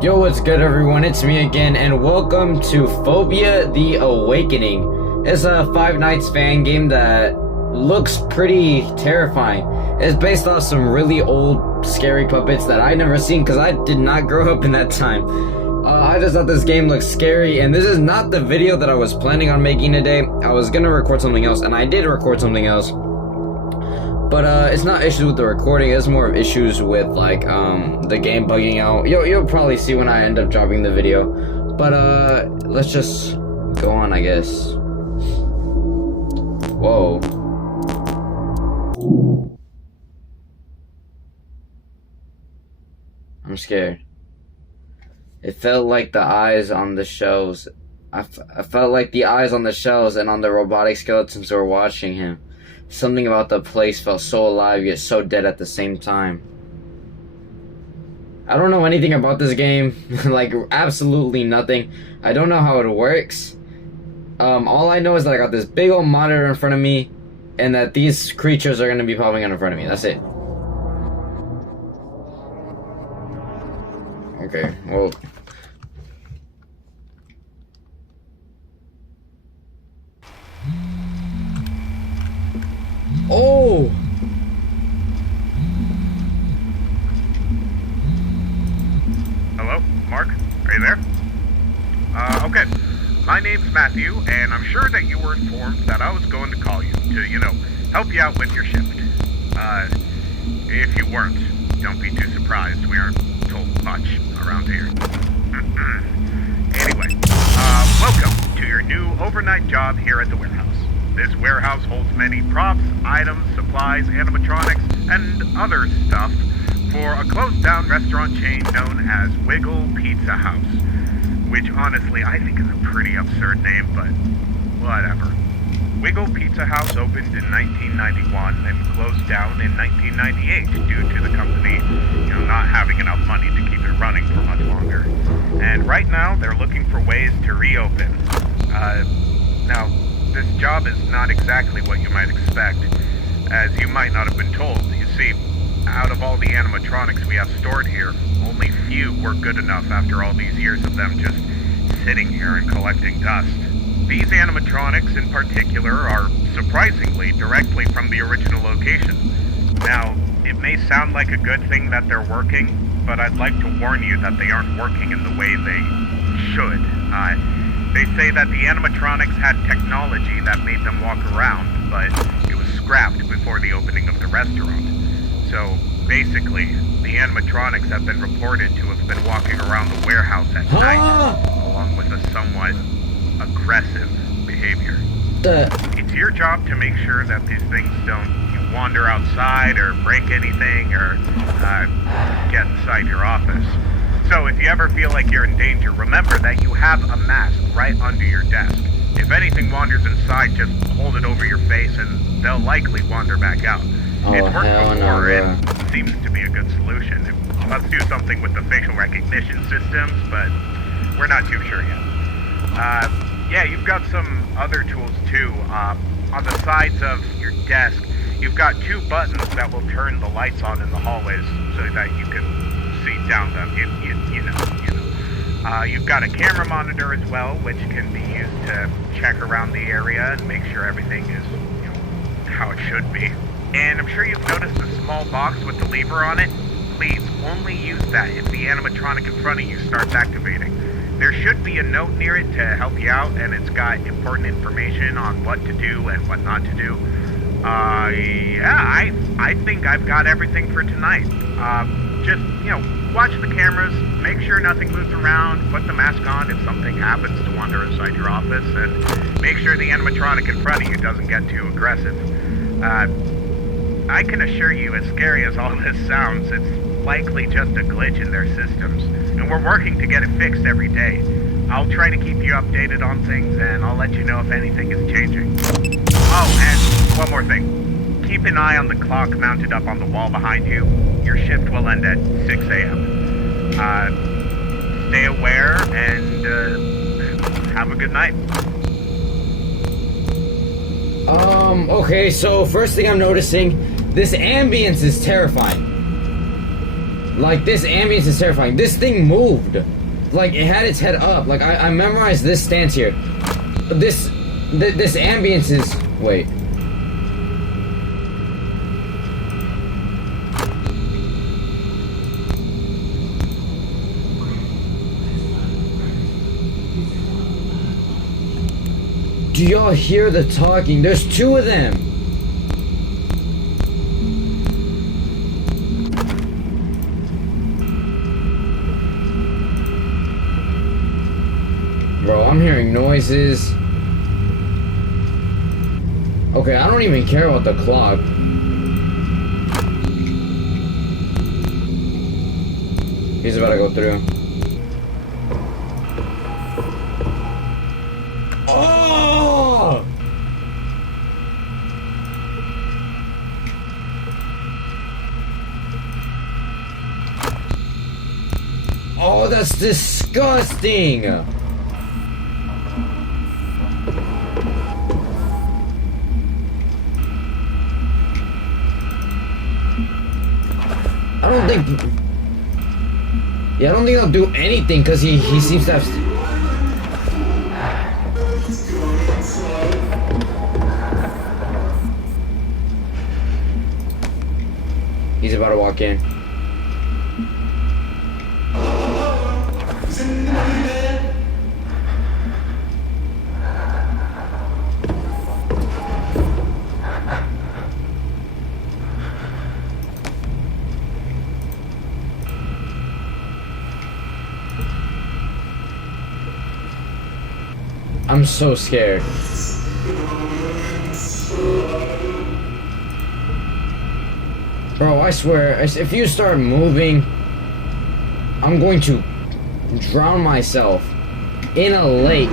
Yo, what's good everyone? It's me again, and welcome to Phobia the Awakening. It's a Five Nights fan game that looks pretty terrifying. It's based off some really old scary puppets that I never seen because I did not grow up in that time. I just thought this game looked scary, and this is not the video that I was planning on making today. I was gonna record something else, and I did record something else. But it's not issues with the recording, it's more of issues with like the game bugging out. You'll probably see when I end up dropping the video. But let's just go on, I guess. Whoa. I'm scared. It felt like the eyes on the shelves. I felt like the eyes on the shelves and on the robotic skeletons were watching him. Something about the place felt so alive yet so dead at the same time. I don't know anything about this game. Like, absolutely nothing. I don't know how it works. All I know is that I got this big old monitor in front of me, and that these creatures are going to be popping out in front of me. That's it. Okay, well... Oh! Hello, Mark? Are you there? Okay. My name's Matthew, and I'm sure that you were informed that I was going to call you to, help you out with your shift. If you weren't, don't be too surprised. We aren't told much around here. Anyway, welcome to your new overnight job here at the warehouse. This warehouse holds many props, items, supplies, animatronics, and other stuff for a closed-down restaurant chain known as Wiggle Pizza House, which honestly I think is a pretty absurd name, but whatever. Wiggle Pizza House opened in 1991 and closed down in 1998 due to the company, not having enough money to keep it running for much longer. And right now they're looking for ways to reopen. Now, this job is not exactly what you might expect, as you might not have been told. You see, out of all the animatronics we have stored here, only few were good enough after all these years of them just sitting here and collecting dust. These animatronics in particular are surprisingly directly from the original location. Now, it may sound like a good thing that they're working, but I'd like to warn you that they aren't working in the way they should. They say that the animatronics had technology that made them walk around, but it was scrapped before the opening of the restaurant. So, basically, the animatronics have been reported to have been walking around the warehouse at night, along with a somewhat aggressive behavior. It's your job to make sure that these things don't wander outside or break anything or get inside your office. So if you ever feel like you're in danger, remember that you have a mask right under your desk. If anything wanders inside, just hold it over your face and they'll likely wander back out. It's worked before and seems to be a good solution. Let's do something with the facial recognition systems, but we're not too sure yet. Yeah, you've got some other tools too. On the sides of your desk, you've got two buttons that will turn the lights on in the hallways so that you can see down them, you've got a camera monitor as well, which can be used to check around the area and make sure everything is, how it should be. And I'm sure you've noticed the small box with the lever on it. Please, only use that if the animatronic in front of you starts activating. There should be a note near it to help you out, and it's got important information on what to do and what not to do. Yeah, I think I've got everything for tonight. Just, watch the cameras, make sure nothing moves around, put the mask on if something happens to wander inside your office, and make sure the animatronic in front of you doesn't get too aggressive. I can assure you, as scary as all this sounds, it's likely just a glitch in their systems, and we're working to get it fixed every day. I'll try to keep you updated on things, and I'll let you know if anything is changing. Oh, and one more thing. Keep an eye on the clock mounted up on the wall behind you. Your shift will end at 6 a.m. Stay aware and have a good night. Okay, so first thing I'm noticing, this ambience is terrifying. Like, this ambience is terrifying. This thing moved. Like, it had its head up. Like, I memorized this stance here. This ambience is... Wait. Do y'all hear the talking? There's two of them. Bro, I'm hearing noises. Okay, I don't even care about the clock. He's about to go through. Oh! Oh, that's disgusting! I don't think... Yeah, I don't think he'll do anything because he seems to have... He's about to walk in. I'm so scared. Bro, I swear, if you start moving, I'm going to drown myself in a lake.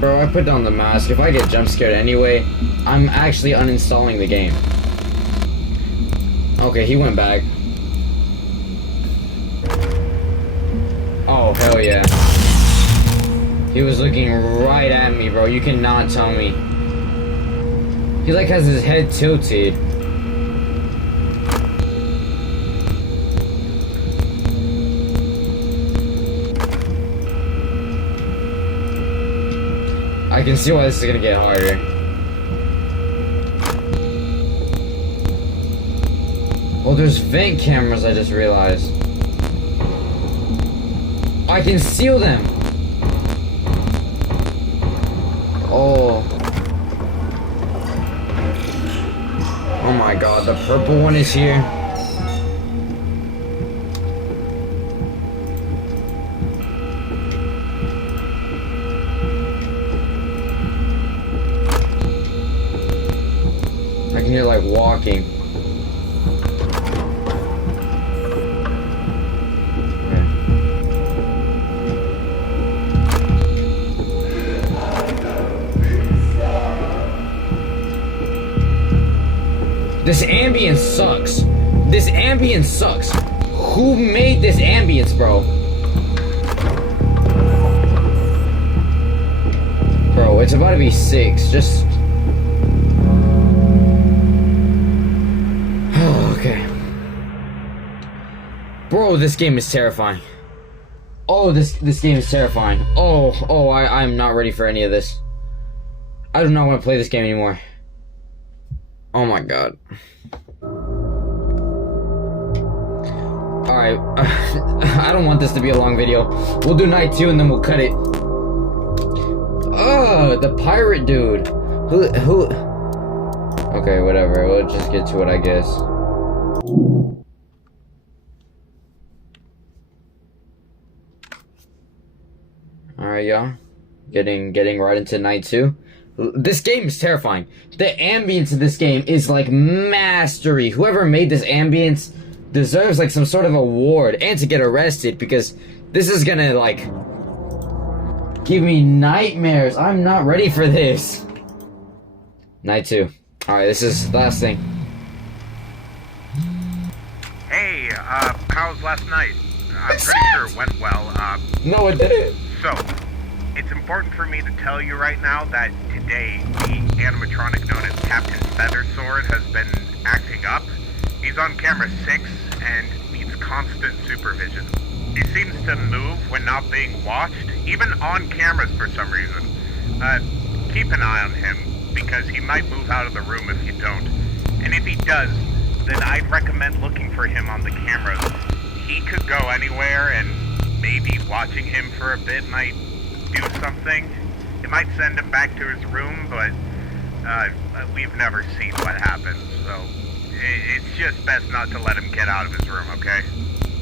Bro, I put down the mask. If I get jump scared anyway, I'm actually uninstalling the game. Okay, he went back. Oh, hell yeah. He was looking right at me, bro. You cannot tell me. He like has his head tilted. I can see why this is gonna get harder. Oh, there's vent cameras, I just realized. I can seal them! Oh. Oh my god, the purple one is here. I can hear like walking. This ambience sucks. This ambience sucks. Who made this ambience, bro? Bro, it's about to be 6. Just... okay. Bro, this game is terrifying. Oh, this game is terrifying. I'm not ready for any of this. I do not want to play this game anymore. Oh my god. Alright. I don't want this to be a long video. We'll do night 2 and then we'll cut it. Oh, the pirate dude. Who? Okay, whatever. We'll just get to it, I guess. Alright, y'all. Getting right into night 2. This game is terrifying. The ambience of this game is like mastery. Whoever made this ambience deserves like some sort of award and to get arrested because this is gonna like give me nightmares. I'm not ready for this. Night 2. Alright, this is the last thing. Hey, how's last night? I'm pretty sure it went well. No, it didn't. So, it's important for me to tell you right now that today, the animatronic known as Captain Feathersword has been acting up. He's on camera 6 and needs constant supervision. He seems to move when not being watched, even on cameras for some reason. Keep an eye on him, because he might move out of the room if you don't. And if he does, then I'd recommend looking for him on the cameras. He could go anywhere, and maybe watching him for a bit might do something. It might send him back to his room, but we've never seen what happens, so it's just best not to let him get out of his room, okay?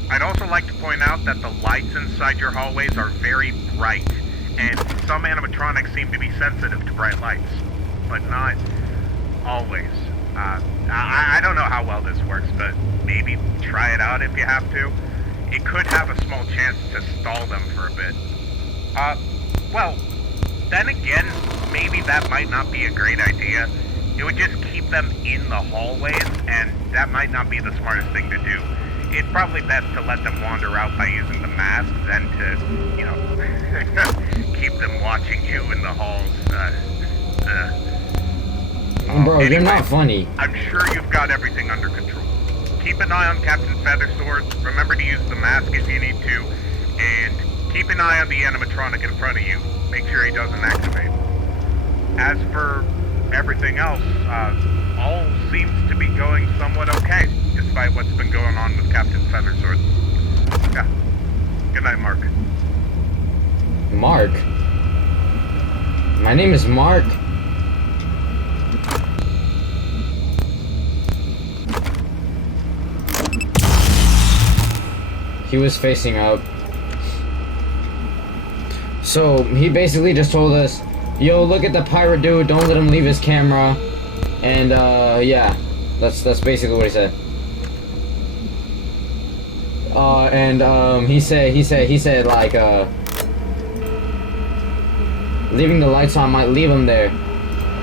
I'd also like to point out that the lights inside your hallways are very bright, and some animatronics seem to be sensitive to bright lights, but not always. I don't know how well this works, but maybe try it out if you have to. It could have a small chance to stall them for a bit. Well, then again, maybe that might not be a great idea. It would just keep them in the hallways, and that might not be the smartest thing to do. It's probably best to let them wander out by using the mask than to, you know, keep them watching you in the halls. Bro, anyway, you're not funny. I'm sure you've got everything under control. Keep an eye on Captain Feathersword. Remember to use the mask if you need to. And keep an eye on the animatronic in front of you. Make sure he doesn't activate. As for everything else, all seems to be going somewhat okay, despite what's been going on with Captain Feathersword. Yeah. Good night, Mark. Mark? My name is Mark. He was facing up. So he basically just told us, yo, look at the pirate dude, don't let him leave his camera. And yeah, that's basically what he said. He said like leaving the lights on might leave him there.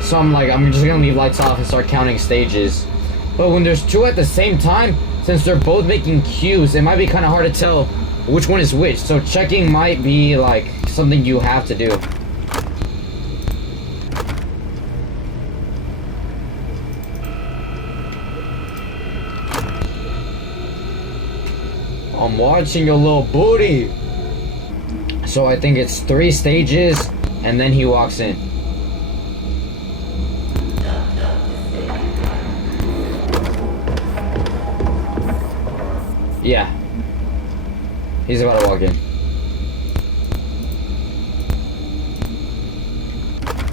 So I'm like, I'm just gonna leave lights off and start counting stages. But when there's two at the same time, since they're both making cues, it might be kind of hard to tell which one is which. So checking might be like something you have to do. I'm watching your little booty. So I think it's 3 stages, and then he walks in. Yeah. He's about to walk in.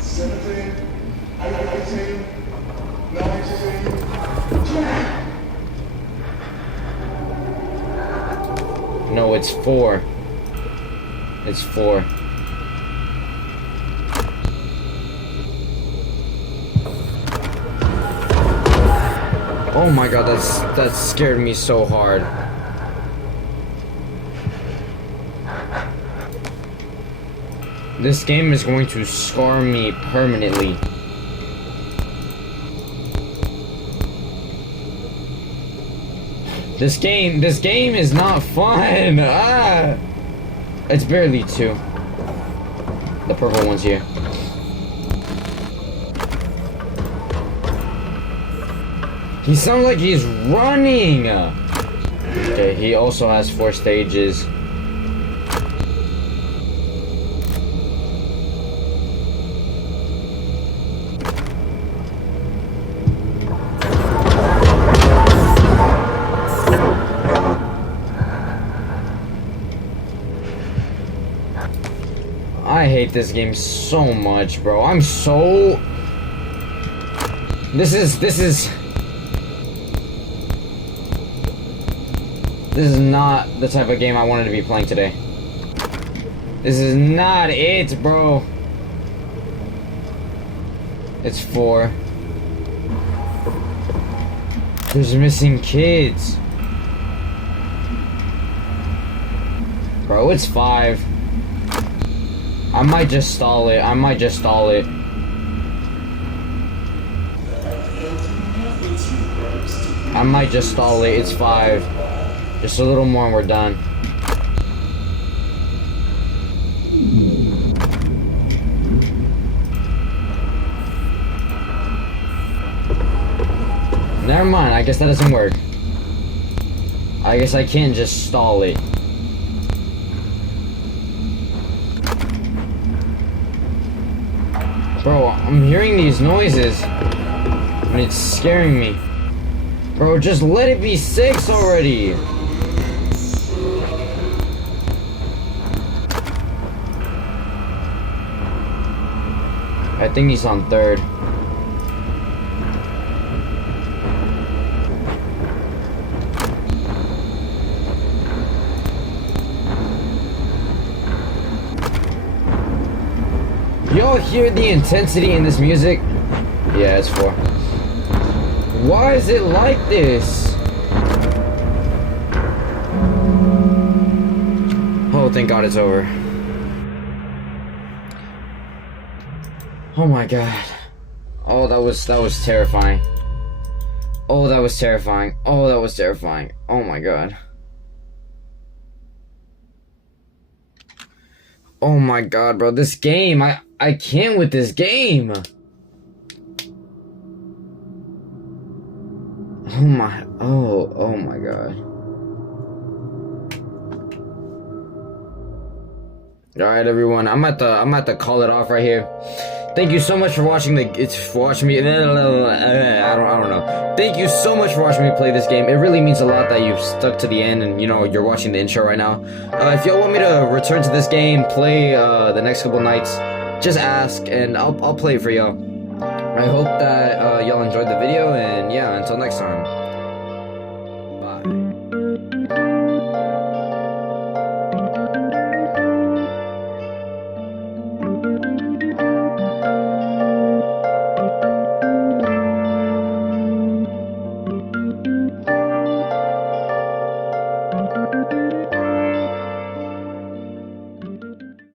17, 18, 19, 20. No, it's 4. It's 4. Oh my god, that scared me so hard. This game is going to scar me permanently. This game is not fun. Ah, it's barely 2. The purple one's here. He sounds like he's running. Okay, he also has 4 stages. I hate this game so much, bro. I'm so... This is not the type of game I wanted to be playing today. This is not it, bro. It's 4. There's missing kids. Bro, it's 5. I might just stall it. It's 5. Just a little more and we're done. Never mind, I guess that doesn't work. I guess I can't just stall it. Bro, I'm hearing these noises. And it's scaring me. Bro, just let it be 6 already. I think he's on 3rd. Y'all hear the intensity in this music? Yeah, it's 4. Why is it like this? Oh, thank God it's over. Oh my God. Oh, that was terrifying. Oh, that was terrifying. Oh, that was terrifying. Oh my God. Oh my God, bro. This game, I can't with this game. Oh my God. Alright, everyone, I'm at the call it off right here. Thank you so much for watching me. I don't know. Thank you so much for watching me play this game. It really means a lot that you've stuck to the end and you're watching the intro right now. If y'all want me to return to this game, play the next couple nights, just ask and I'll play it for y'all. I hope that y'all enjoyed the video, and yeah, until next time.